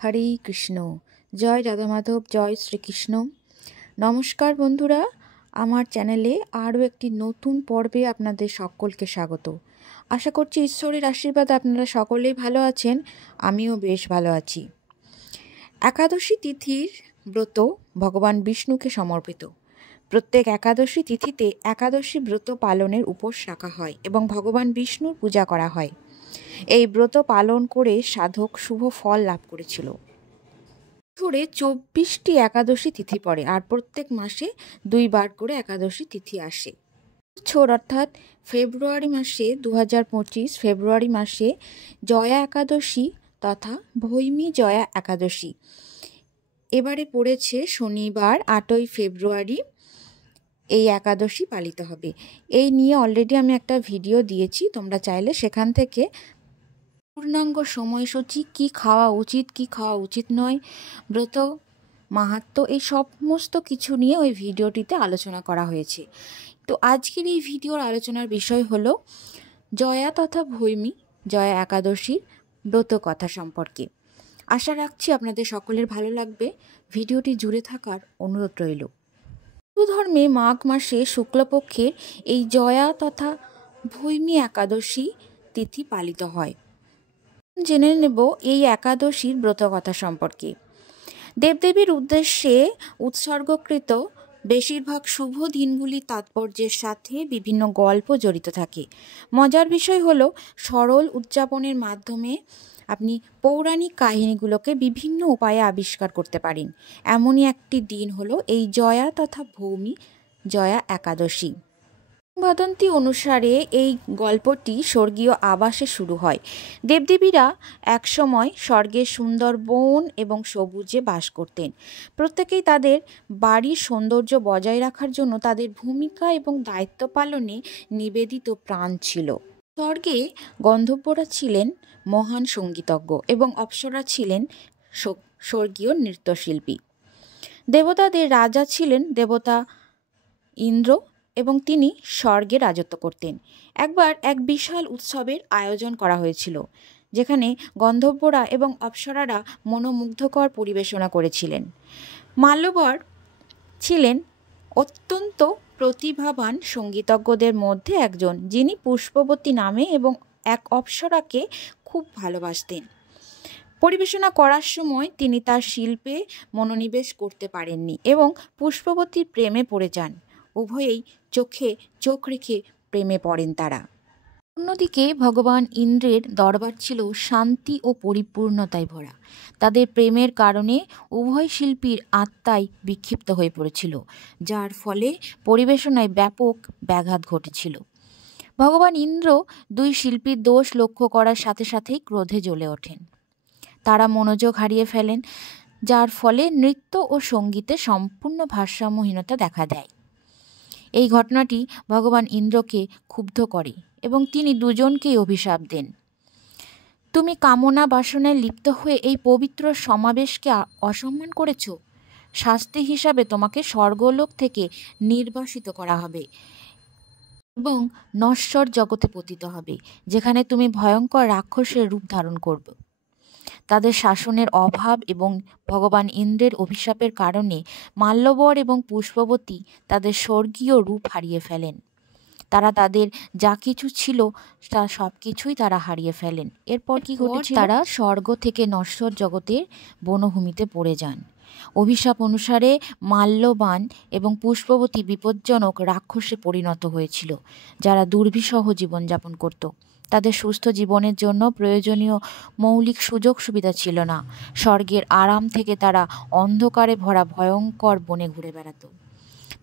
হরে কৃষ্ণ। জয় রাধা মাধব, জয় শ্রীকৃষ্ণ। নমস্কার বন্ধুরা, আমার চ্যানেলে আরও একটি নতুন পর্বে আপনাদের সকলকে স্বাগত। আশা করছি ঈশ্বরের আশীর্বাদ আপনারা সকলেই ভালো আছেন, আমিও বেশ ভালো আছি। একাদশী তিথির ব্রত ভগবান বিষ্ণুকে সমর্পিত। প্রত্যেক একাদশী তিথিতে একাদশী ব্রত পালনের উপোস রাখা হয় এবং ভগবান বিষ্ণুর পূজা করা হয়। এই ব্রত পালন করে সাধক শুভ ফল লাভ করেছিল। ধরে 24টি একাদশী তিথি পড়ে, আর প্রত্যেক মাসে 2 বার করে একাদশী তিথি আসে। অর্থাৎ ফেব্রুয়ারি মাসে 2025 ফেব্রুয়ারি মাসে জয়া একাদশী তথা ভৈমী জয়া একাদশী এবারে পড়েছে শনিবার 8ই ফেব্রুয়ারি। এই একাদশী পালিত হবে। এই নিয়ে অলরেডি আমি একটা ভিডিও দিয়েছি, তোমরা চাইলে সেখান থেকে পূর্ণাঙ্গ সময়সূচি, কি খাওয়া উচিত কি খাওয়া উচিত নয়, ব্রত মাহাত্ম্য, এই সমস্ত কিছু নিয়ে ওই ভিডিওটিতে আলোচনা করা হয়েছে। তো আজকের এই ভিডিওর আলোচনার বিষয় হলো জয়া তথা ভৈমী জয়া একাদশীর ব্রত কথা সম্পর্কে। আশা রাখছি আপনাদের সকলের ভালো লাগবে, ভিডিওটি জুড়ে থাকার অনুরোধ রইল। হিন্দু ধর্মে মাঘ মাসে শুক্লপক্ষের এই জয়া তথা ভৈমী একাদশী তিথি পালিত হয়। জেনে নেব এই একাদশীর ব্রতকথা সম্পর্কে। দেবদেবীর উদ্দেশ্যে উৎসর্গকৃত বেশিরভাগ শুভ দিনগুলি তাৎপর্যের সাথে বিভিন্ন গল্প জড়িত থাকে। মজার বিষয় হলো সরল উদযাপনের মাধ্যমে আপনি পৌরাণিক কাহিনীগুলোকে বিভিন্ন উপায়ে আবিষ্কার করতে পারেন। এমনই একটি দিন হলো এই জয়া তথা ভৌমী জয়া একাদশী। কিংবদন্তি অনুসারে এই গল্পটি স্বর্গীয় আবাসে শুরু হয়। দেবদেবীরা একসময় স্বর্গের সুন্দর বন এবং সবুজে বাস করতেন। প্রত্যেকেই তাদের বাড়ির সৌন্দর্য বজায় রাখার জন্য তাদের ভূমিকা এবং দায়িত্ব পালনে নিবেদিত প্রাণ ছিল। স্বর্গে গন্ধর্বরা ছিলেন মহান সঙ্গীতজ্ঞ এবং অপ্সরা ছিলেন স্বর্গীয় নৃত্যশিল্পী। দেবতাদের রাজা ছিলেন দেবতা ইন্দ্র এবং তিনি স্বর্গে রাজত্ব করতেন। একবার এক বিশাল উৎসবের আয়োজন করা হয়েছিল, যেখানে গন্ধর্বরা এবং অপ্সরারা মনোমুগ্ধকর পরিবেশনা করেছিলেন। মাল্যবর ছিলেন অত্যন্ত প্রতিভাবান সঙ্গীতজ্ঞদের মধ্যে একজন, যিনি পুষ্পবতী নামে এবং এক অপ্সরাকে খুব ভালোবাসতেন। পরিবেশনা করার সময় তিনি তার শিল্পে মনোনিবেশ করতে পারেননি এবং পুষ্পবতীর প্রেমে পড়ে যান। উভয়েই চোখে চোখ রেখে প্রেমে পড়েন তারা। অন্যদিকে ভগবান ইন্দ্রের দরবার ছিল শান্তি ও পরিপূর্ণতায় ভরা। তাদের প্রেমের কারণে উভয় শিল্পীর আত্মাই বিক্ষিপ্ত হয়ে পড়েছিল, যার ফলে পরিবেশনায় ব্যাপক ব্যাঘাত ঘটেছিল। ভগবান ইন্দ্র 2 শিল্পীর দোষ লক্ষ্য করার সাথে সাথেই ক্রোধে জ্বলে ওঠেন। তারা মনোযোগ হারিয়ে ফেলেন, যার ফলে নৃত্য ও সঙ্গীতে সম্পূর্ণ ভারসাম্যহীনতা দেখা দেয়। এই ঘটনাটি ভগবান ইন্দ্রকে ক্ষুব্ধ করে এবং তিনি দুজনকেই অভিশাপ দেন। তুমি কামনা বাসনায় লিপ্ত হয়ে এই পবিত্র সমাবেশকে অসম্মান করেছ। শাস্তি হিসাবে তোমাকে স্বর্গলোক থেকে নির্বাসিত করা হবে এবং নশ্বর জগতে পতিত হবে, যেখানে তুমি ভয়ঙ্কর রাক্ষসের রূপ ধারণ করবে। তাদের শাসনের অভাব এবং ভগবান ইন্দ্রের অভিশাপের কারণে মাল্যবর এবং পুষ্পবতী তাদের স্বর্গীয় রূপ হারিয়ে ফেলেন। তারা তাদের যা কিছু ছিল তা সব কিছুই তারা হারিয়ে ফেলেন। এরপর কি ঘটেছিল? তারা স্বর্গ থেকে নশ্বর জগতের বনভূমিতে পড়ে যান। অভিশাপ অনুসারে মাল্যবান এবং পুষ্পবতী বিপজ্জনক রাক্ষসে পরিণত হয়েছিল, যারা দুর্বিষহ জীবনযাপন করত। তাদের সুস্থ জীবনের জন্য প্রয়োজনীয় মৌলিক সুযোগ সুবিধা ছিল না। স্বর্গের আরাম থেকে তারা অন্ধকারে ভরা ভয়ঙ্কর বনে ঘুরে বেড়াত।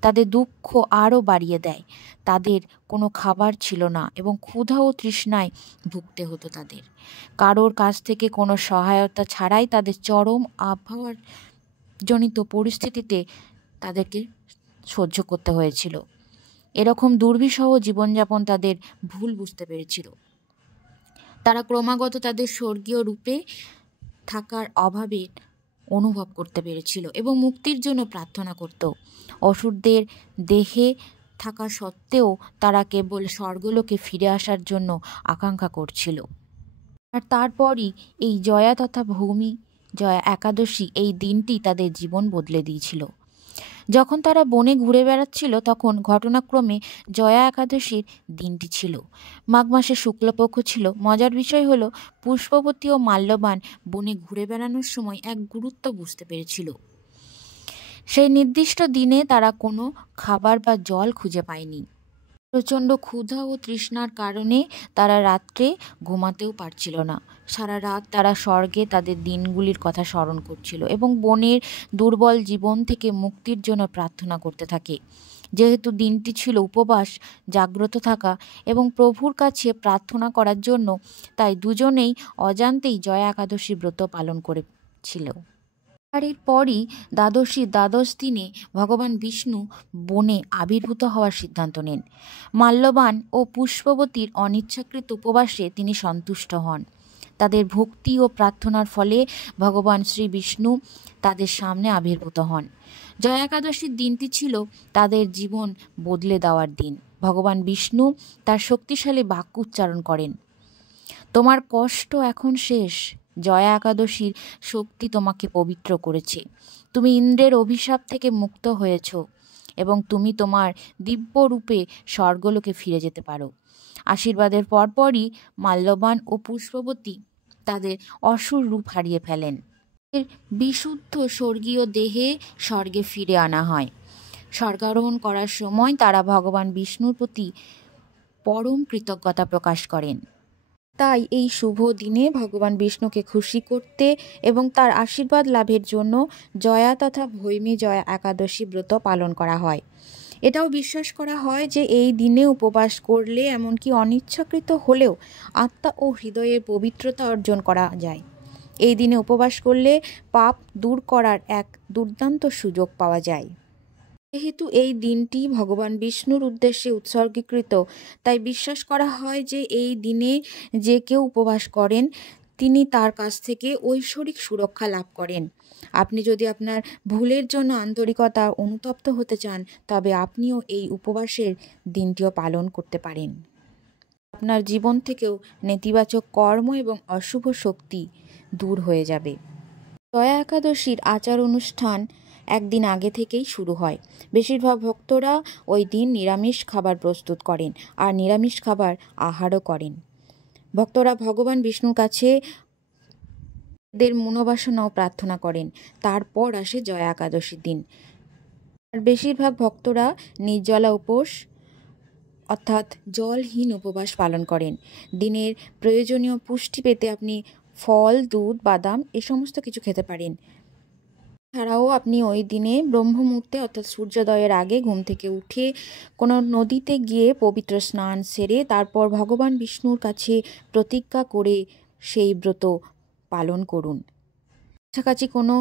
তাদের দুঃখ আরও বাড়িয়ে দেয়। তাদের কোনো খাবার ছিল না এবং ক্ষুধা ও তৃষ্ণায় ভুগতে হতো তাদের। কারোর কাছ থেকে কোনো সহায়তা ছাড়াই তাদের চরম আবহাওয়ার জনিত পরিস্থিতিতে তাদেরকে সহ্য করতে হয়েছিল। এরকম দুর্বিষহ জীবনযাপন তাদের ভুল বুঝতে পেরেছিল। তারা ক্রমাগত তাদের স্বর্গীয় রূপে থাকার অভাবের অনুভব করতে পেরেছিল এবং মুক্তির জন্য প্রার্থনা করত। অসুরদের দেহে থাকা সত্ত্বেও তারা কেবল স্বর্গলোকে ফিরে আসার জন্য আকাঙ্ক্ষা করছিল। আর তারপরই এই জয়া তথা ভৌমী জয়া একাদশী এই দিনটি তাদের জীবন বদলে দিয়েছিল। যখন তারা বনে ঘুরে বেড়াচ্ছিল তখন ঘটনাক্রমে জয়া একাদশীর দিনটি ছিল। মাঘ মাসের শুক্লপক্ষ ছিল। মজার বিষয় হলো পুষ্পবতী ও মাল্যবান বনে ঘুরে বেড়ানোর সময় এক গুরুত্ব বুঝতে পেরেছিল। সেই নির্দিষ্ট দিনে তারা কোনো খাবার বা জল খুঁজে পায়নি। প্রচণ্ড ক্ষুধা ও তৃষ্ণার কারণে তারা রাত্রে ঘুমাতেও পারছিল না। সারা রাত তারা স্বর্গে তাদের দিনগুলির কথা স্মরণ করছিল এবং বনের দুর্বল জীবন থেকে মুক্তির জন্য প্রার্থনা করতে থাকে। যেহেতু দিনটি ছিল উপবাস, জাগ্রত থাকা এবং প্রভুর কাছে প্রার্থনা করার জন্য, তাই দুজনেই অজান্তেই জয়া একাদশী ব্রত পালন করেছিল। আর এরপরই দ্বাদশ দিনে ভগবান বিষ্ণু বনে আবির্ভূত হওয়ার সিদ্ধান্ত নেন। মাল্যবান ও পুষ্পবতীর অনিচ্ছাকৃত উপবাসে তিনি সন্তুষ্ট হন। তাদের ভক্তি ও প্রার্থনার ফলে ভগবান শ্রী বিষ্ণু তাদের সামনে আবির্ভূত হন। জয়া একাদশীর দিনটি ছিল তাদের জীবন বদলে দেওয়ার দিন। ভগবান বিষ্ণু তার শক্তিশালী বাক্য উচ্চারণ করেন, তোমার কষ্ট এখন শেষ। জয়া একাদশীর শক্তি তোমাকে পবিত্র করেছে। তুমি ইন্দ্রের অভিশাপ থেকে মুক্ত হয়েছ এবং তুমি তোমার দিব্য রূপে স্বর্গলোকে ফিরে যেতে পারো। আশীর্বাদের পরপরই মাল্যবান ও পুষ্পবতী তাদের অসুর রূপ হারিয়ে ফেলেন। এর বিশুদ্ধ স্বর্গীয় দেহে স্বর্গে ফিরে আনা হয়। স্বর্গারোহণ করার সময় তারা ভগবান বিষ্ণুর প্রতি পরম কৃতজ্ঞতা প্রকাশ করেন। তাই এই শুভ দিনে ভগবান বিষ্ণুকে খুশি করতে এবং তার আশীর্বাদ লাভের জন্য জয়া তথা ভৈমী জয়া একাদশী ব্রত পালন করা হয়। এটাও বিশ্বাস করা হয় যে এই দিনে উপবাস করলে, এমনকি অনিচ্ছাকৃত হলেও, আত্মা ও হৃদয়ের পবিত্রতা অর্জন করা যায়। এই দিনে উপবাস করলে পাপ দূর করার এক দুর্দান্ত সুযোগ পাওয়া যায়। যেহেতু এই দিনটি ভগবান বিষ্ণুর উদ্দেশ্যে উৎসর্গীকৃত, তাই বিশ্বাস করা হয় যে এই দিনে যে কেউ উপবাস করেন তিনি তার কাছ থেকে ঐশ্বরিক সুরক্ষা লাভ করেন। আপনি যদি আপনার ভুলের জন্য আন্তরিকতা অনুতপ্ত হতে চান, তবে আপনিও এই উপবাসের দিনটিও পালন করতে পারেন। আপনার জীবন থেকেও নেতিবাচক কর্ম এবং অশুভ শক্তি দূর হয়ে যাবে। জয়া একাদশীর আচার অনুষ্ঠান একদিন আগে থেকেই শুরু হয়। বেশিরভাগ ভক্তরা ওই দিন নিরামিষ খাবার প্রস্তুত করেন আর নিরামিষ খাবার আহারও করেন। ভক্তরা ভগবান বিষ্ণুর কাছে তাদের মনোবাসনাও প্রার্থনা করেন। তারপর আসে জয়া একাদশীর দিন। আর বেশিরভাগ ভক্তরা নির্জলা উপোস অর্থাৎ জলহীন উপবাস পালন করেন। দিনের প্রয়োজনীয় পুষ্টি পেতে আপনি ফল, দুধ, বাদাম এ সমস্ত কিছু খেতে পারেন। এছাড়াও আপনি ওই দিনে ব্রহ্ম মুহূর্তে অর্থাৎ সূর্যোদয়ের আগে ঘুম থেকে উঠে কোনো নদীতে গিয়ে পবিত্র স্নান সেরে তারপর ভগবান বিষ্ণুর কাছে প্রতিজ্ঞা করে সেই ব্রত পালন করুন। কাছাকাছি কোনো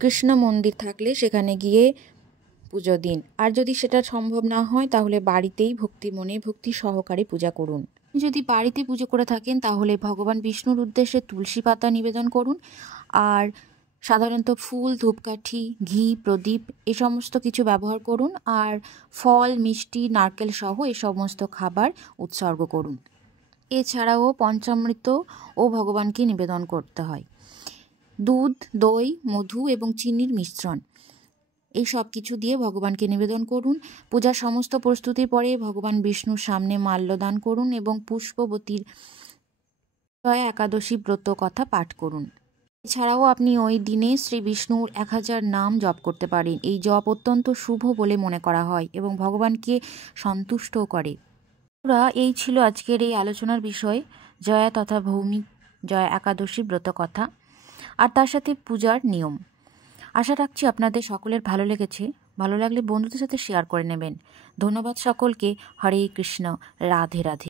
কৃষ্ণ মন্দির থাকলে সেখানে গিয়ে পুজো দিন। আর যদি সেটা সম্ভব না হয় তাহলে বাড়িতেই ভক্তি মনে ভক্তি সহকারে পূজা করুন। যদি বাড়িতে পুজো করে থাকেন তাহলে ভগবান বিষ্ণুর উদ্দেশ্যে তুলসী পাতা নিবেদন করুন। আর সাধারণত ফুল, ধূপকাঠি, ঘি, প্রদীপ এ সমস্ত কিছু ব্যবহার করুন। আর ফল, মিষ্টি, নারকেল সহ এ সমস্ত খাবার উৎসর্গ করুন। এছাড়াও পঞ্চামৃত ও ভগবানকে নিবেদন করতে হয়। দুধ, দই, মধু এবং চিনির মিশ্রণ এই সব কিছু দিয়ে ভগবানকে নিবেদন করুন। পূজার সমস্ত প্রস্তুতির পরে ভগবান বিষ্ণুর সামনে মাল্যদান করুন এবং পুষ্পবতীর জয়া একাদশী ব্রত কথা পাঠ করুন। এছাড়াও আপনি ওই দিনে শ্রী বিষ্ণুর 1000 নাম জপ করতে পারেন। এই জপ অত্যন্ত শুভ বলে মনে করা হয় এবং ভগবানকে সন্তুষ্টও করে। এই ছিল আজকের এই আলোচনার বিষয়, জয়া তথা ভৌমি জয়া একাদশী ব্রত কথা আর তার সাথে পূজার নিয়ম। আশা রাখছি আপনাদের সকলের ভালো লেগেছে। ভালো লাগলে বন্ধুদের সাথে শেয়ার করে নেবেন। ধন্যবাদ সকলকে। হরে কৃষ্ণ, রাধে রাধে।